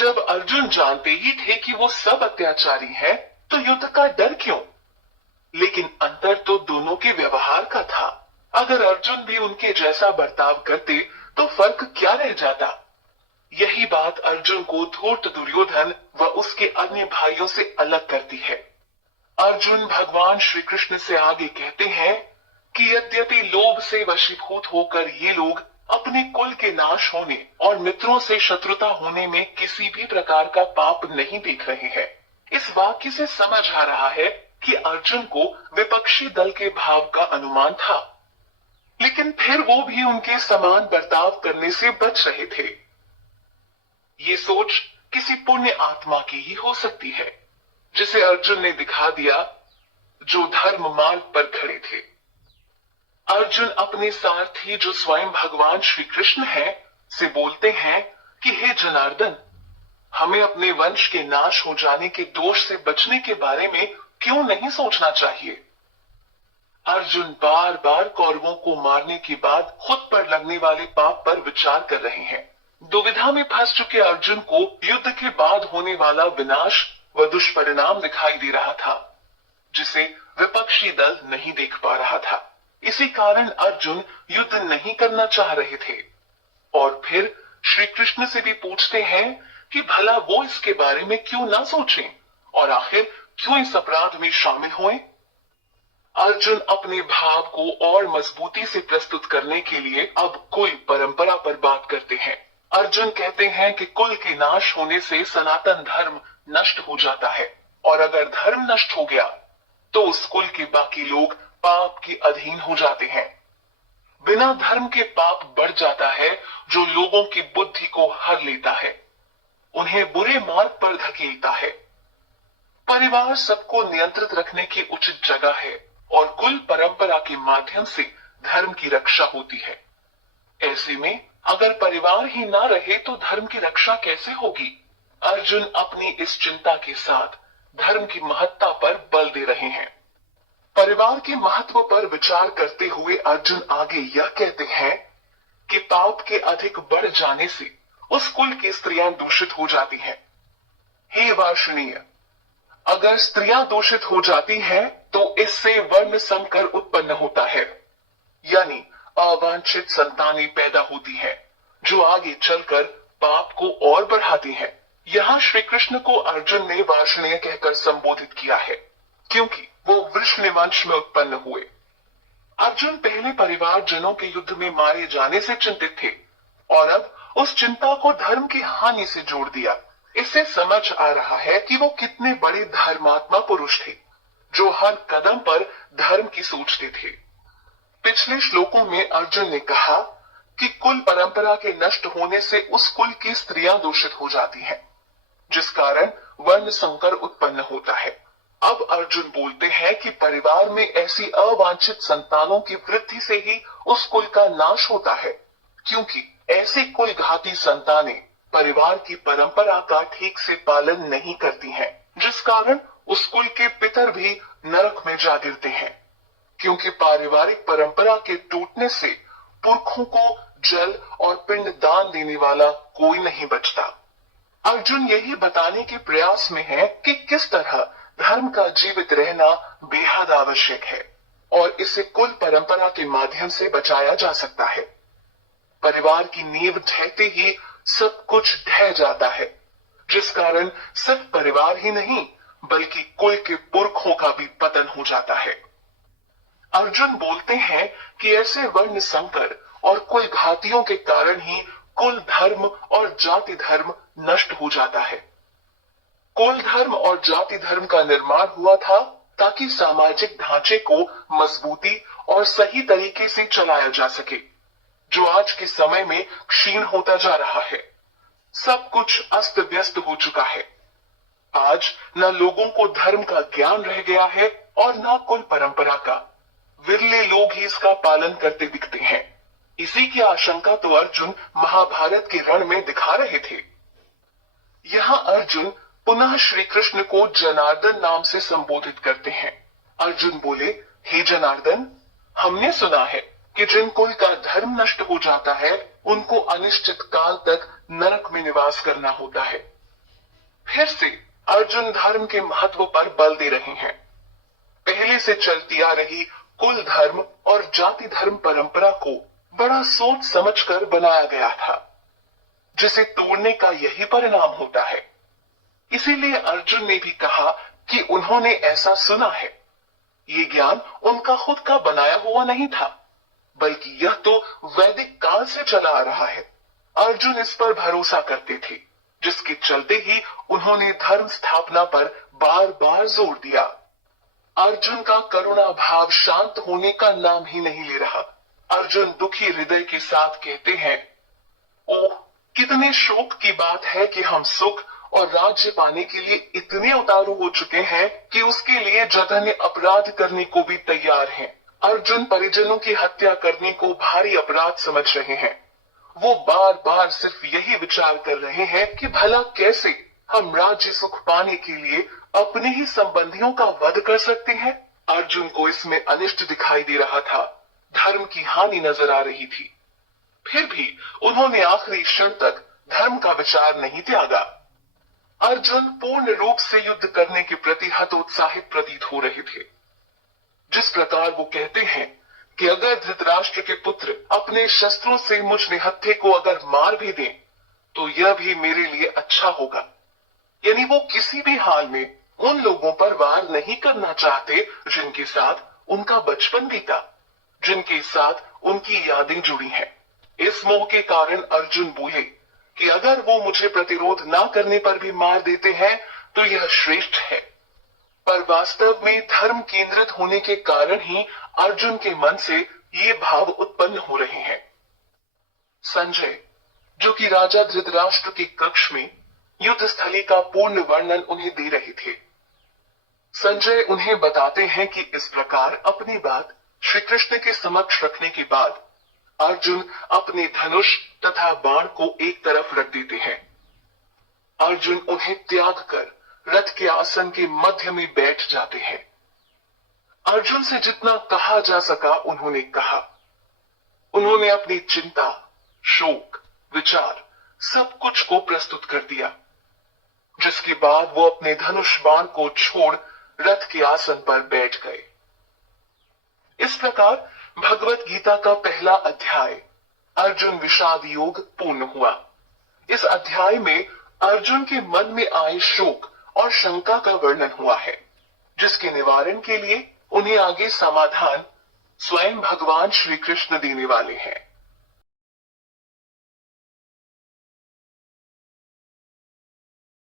जब अर्जुन जानते ही थे कि वो सब अत्याचारी हैं, तो युद्ध का डर क्यों? लेकिन अंतर तो दोनों के व्यवहार का था। अगर अर्जुन भी उनके जैसा बर्ताव करते तो फर्क क्या रह जाता? यही बात अर्जुन को धूर्त दुर्योधन व उसके अन्य भाइयों से अलग करती है। अर्जुन भगवान श्री कृष्ण से आगे कहते हैं कि यद्यपि लोभ से वशीभूत होकर ये लोग अपने कुल के नाश होने और मित्रों से शत्रुता होने में किसी भी प्रकार का पाप नहीं देख रहे हैं, इस वाक्य से समझ आ रहा है कि अर्जुन को विपक्षी दल के भाव का अनुमान था, लेकिन फिर वो भी उनके समान बर्ताव करने से बच रहे थे। ये सोच किसी पुण्य आत्मा की ही हो सकती है, जिसे अर्जुन ने दिखा दिया, जो धर्म मार्ग पर खड़े थे। अर्जुन अपने सारथी जो स्वयं भगवान श्री कृष्ण हैं, से बोलते हैं कि हे जनार्दन, हमें अपने वंश के नाश हो जाने के दोष से बचने के बारे में क्यों नहीं सोचना चाहिए? अर्जुन बार बार कौरवों को मारने के बाद खुद पर लगने वाले पाप पर विचार कर रहे हैं। दुविधा में फंस चुके अर्जुन को युद्ध के बाद होने वाला विनाश व दुष्परिणाम दिखाई दे रहा था, जिसे विपक्षी दल नहीं देख पा रहा था। इसी कारण अर्जुन युद्ध नहीं करना चाह रहे थे और फिर श्री कृष्ण से भी पूछते हैं कि भला वो इसके बारे में क्यों ना सोचें और आखिर क्यों इस अपराध में शामिल हुए। अर्जुन अपने भाव को और मजबूती से प्रस्तुत करने के लिए अब कुल परंपरा पर बात करते हैं। अर्जुन कहते हैं कि कुल के नाश होने से सनातन धर्म नष्ट हो जाता है और अगर धर्म नष्ट हो गया तो उस कुल के बाकी लोग पाप के अधीन हो जाते हैं। बिना धर्म के पाप बढ़ जाता है, जो लोगों की बुद्धि को हर लेता है, उन्हें बुरे मार्ग पर धकेलता है। परिवार सबको नियंत्रित रखने की उचित जगह है और कुल परंपरा के माध्यम से धर्म की रक्षा होती है। ऐसे में अगर परिवार ही ना रहे तो धर्म की रक्षा कैसे होगी? अर्जुन अपनी इस चिंता के साथ धर्म की महत्ता पर बल दे रहे हैं। परिवार के महत्व पर विचार करते हुए अर्जुन आगे यह कहते हैं कि पाप के अधिक बढ़ जाने से उस कुल की स्त्रियां दूषित हो जाती हैं। हे वार्ष्णेय, अगर स्त्रियां दूषित हो जाती हैं तो इससे वर्ण संकर उत्पन्न होता है, यानी अवांछित संतानें पैदा होती हैं, जो आगे चलकर पाप को और बढ़ाती हैं। यहाँ श्री कृष्ण को अर्जुन ने वार्ष्णेय कहकर संबोधित किया है, क्योंकि वो वृषण वंश में उत्पन्न हुए। अर्जुन पहले परिवार जनों के युद्ध में मारे जाने से चिंतित थे और अब उस चिंता को धर्म की हानि से जोड़ दिया। इससे समझ आ रहा है कि वो कितने बड़े धर्मात्मा पुरुष थे, जो हर कदम पर धर्म की सोचते थे। पिछले श्लोकों में अर्जुन ने कहा कि कुल परंपरा के नष्ट होने से उस कुल की स्त्रियां दूषित हो जाती हैं, जिस कारण वर्ण संकर उत्पन्न होता है। अब अर्जुन बोलते हैं कि परिवार में ऐसी अवांछित संतानों की वृद्धि से ही उस कुल का नाश होता है, क्योंकि ऐसी कुल घाती संतानें परिवार की परंपरा का ठीक से पालन नहीं करती हैं, जिस कारण उस कुल के पितर भी नरक में जा गिरते हैं, क्योंकि पारिवारिक परंपरा के टूटने से पुरखों को जल और पिंड दान देने वाला कोई नहीं बचता। अर्जुन यही बताने के प्रयास में है कि किस तरह धर्म का जीवित रहना बेहद आवश्यक है और इसे कुल परंपरा के माध्यम से बचाया जा सकता है। परिवार की नींव ढहते ही सब कुछ ढह जाता है, जिस कारण सिर्फ परिवार ही नहीं बल्कि कुल के पुरखों का भी पतन हो जाता है। अर्जुन बोलते हैं कि ऐसे वर्ण संकर और कुल घातियों के कारण ही कुल धर्म और जाति धर्म नष्ट हो जाता है। कुल धर्म और जाति धर्म का निर्माण हुआ था ताकि सामाजिक ढांचे को मजबूती और सही तरीके से चलाया जा सके, जो आज के समय में क्षीण होता जा रहा है। सब कुछ अस्त व्यस्त हो चुका है। आज न लोगों को धर्म का ज्ञान रह गया है और न कुल परंपरा का। विरले लोग ही इसका पालन करते दिखते हैं। इसी की आशंका तो अर्जुन महाभारत के रण में दिखा रहे थे। यहाँ अर्जुन पुनः श्री कृष्ण को जनार्दन नाम से संबोधित करते हैं। अर्जुन बोले, हे जनार्दन, हमने सुना है कि जिन कुल का धर्म नष्ट हो जाता है उनको अनिश्चित काल तक नरक में निवास करना होता है। फिर से अर्जुन धर्म के महत्व पर बल दे रहे हैं। पहले से चलती आ रही कुल धर्म और जाति धर्म परंपरा को बड़ा सोच समझकर बनाया गया था, जिसे तोड़ने का यही परिणाम होता है। इसीलिए अर्जुन ने भी कहा कि उन्होंने ऐसा सुना है। ये ज्ञान उनका खुद का बनाया हुआ नहीं था, बल्कि यह तो वैदिक काल से चला आ रहा है। अर्जुन इस पर भरोसा करते थे, जिसके चलते ही उन्होंने धर्म स्थापना पर बार बार जोर दिया। अर्जुन का करुणा भाव शांत होने का नाम ही नहीं ले रहा। अर्जुन दुखी हृदय के साथ कहते हैं, ओह, कितने शोक की बात है कि हम सुख और राज्य पाने के लिए इतने उतारू हो चुके हैं कि उसके लिए जघन्य अपराध करने को भी तैयार हैं। अर्जुन परिजनों की हत्या करने को भारी अपराध समझ रहे हैं। वो बार बार सिर्फ यही विचार कर रहे हैं कि भला कैसे हम राज्य सुख पाने के लिए अपने ही संबंधियों का वध कर सकते हैं। अर्जुन को इसमें अनिष्ट दिखाई दे रहा था, धर्म की हानि नजर आ रही थी। फिर भी उन्होंने आखिरी क्षण तक धर्म का विचार नहीं त्यागा। अर्जुन पूर्ण रूप से युद्ध करने के प्रति हतोत्साहित प्रतीत हो रहे थे। जिस प्रकार वो कहते हैं कि अगर धृतराष्ट्र के पुत्र अपने शस्त्रों से मुझ निहत्थे को अगर मार भी दें, तो यह भी मेरे लिए अच्छा होगा। यानी वो किसी भी हाल में उन लोगों पर वार नहीं करना चाहते जिनके साथ उनका बचपन बीता, जिनके साथ उनकी यादें जुड़ी हैं। इस मोह के कारण अर्जुन बोले कि अगर वो मुझे प्रतिरोध ना करने पर भी मार देते हैं तो यह श्रेष्ठ है। पर वास्तव में धर्म केंद्रित होने के कारण ही अर्जुन के मन से ये भाव उत्पन्न हो रहे हैं। संजय, जो कि राजा धृतराष्ट्र के कक्ष में युद्ध स्थली का पूर्ण वर्णन उन्हें दे रहे थे, संजय उन्हें बताते हैं कि इस प्रकार अपनी बात श्री कृष्ण के समक्ष रखने के बाद अर्जुन अपने धनुष तथा बाण को एक तरफ रख देते हैं। अर्जुन उन्हें त्याग कर रथ के आसन के मध्य में बैठ जाते हैं। अर्जुन से जितना कहा जा सका उन्होंने कहा। उन्होंने अपनी चिंता, शोक, विचार सब कुछ को प्रस्तुत कर दिया, जिसके बाद वो अपने धनुष बाण को छोड़ रथ के आसन पर बैठ गए। इस प्रकार भगवत गीता का पहला अध्याय अर्जुन विषाद योग पूर्ण हुआ। इस अध्याय में अर्जुन के मन में आए शोक और शंका का वर्णन हुआ है, जिसके निवारण के लिए उन्हें आगे समाधान स्वयं भगवान श्री कृष्ण देने वाले हैं।